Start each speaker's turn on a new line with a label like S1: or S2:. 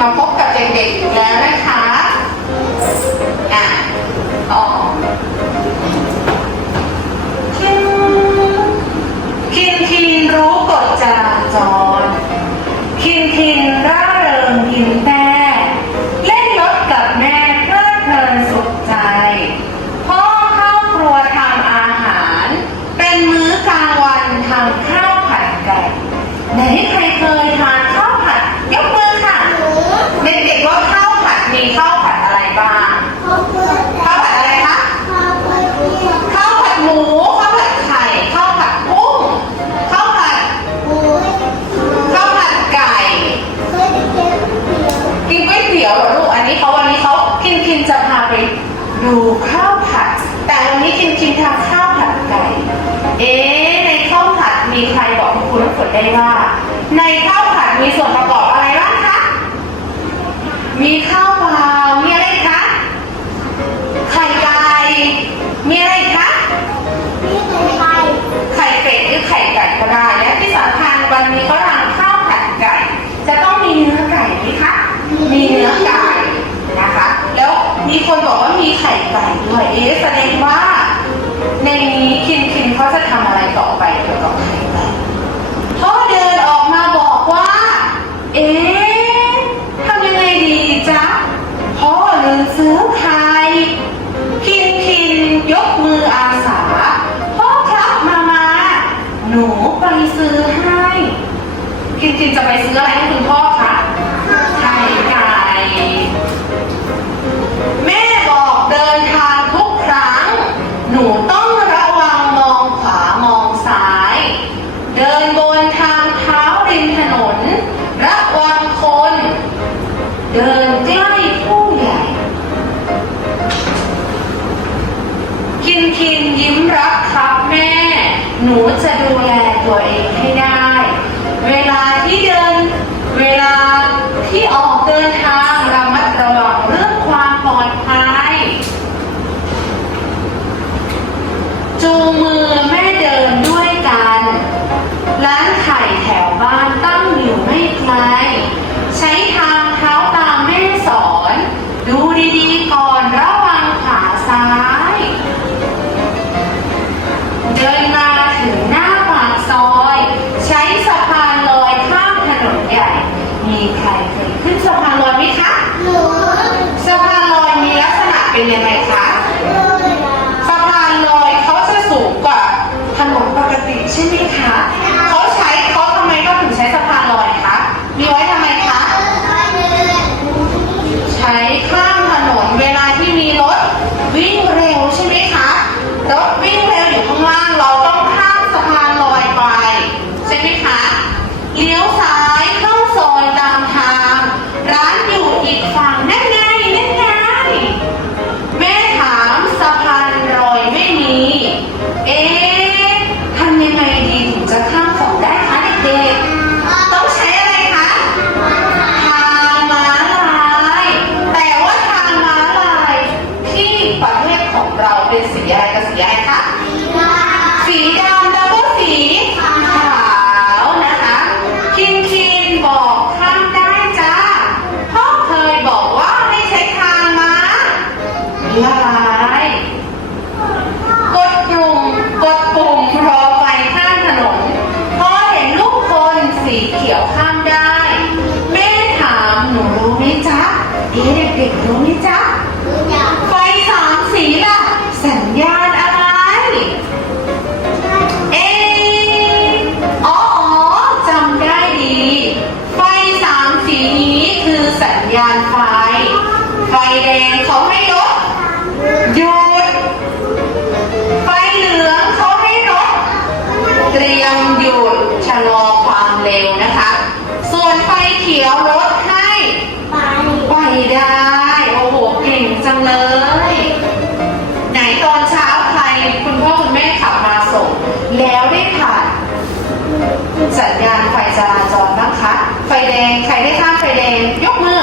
S1: มาพบกับเด็กๆอยู่แล้วนะคะ จได้ว่า ในข้าวผัดมีส่วนประกอบอะไรบ้างคะ มีข้าวเปล่ามีอะไรคะไข่ไก่มีอะไรคะไข่ไก่ไข่เป็ดหรือไข่ไก่ก็ได้และที่สำคัญวันนี้ก็รังข้าวผัดไก่ จะต้องมีเนื้อไก่ไหมคะมีเนื้อไก่นะคะ แล้วมีคนบอกว่ามีไข่ไก่ด้วยเอ๊แสดงว่า ในนี้คินคินเขาจะทำอะไรต่อไป ซื้อให้ จริงๆจะไปซื้ออะไรให้คุณพ่อ ข้ามถนนเวลาที่มีรถวิ่งเร็วใช่ไหมคะ รถวิ่งเร็วอยู่ข้างล่างเราต้องข้ามสะพานลอยไป ใช่ไหมคะเลี้ยวซ้ายเข้าซอยตามทาง ร้านอยู่อีกฝั่ง பேசிய ไม่ผ่านสัญญาณไฟจราจรบ้างคะ ไฟแดง ใครได้ข้ามไฟแดง ยกมือ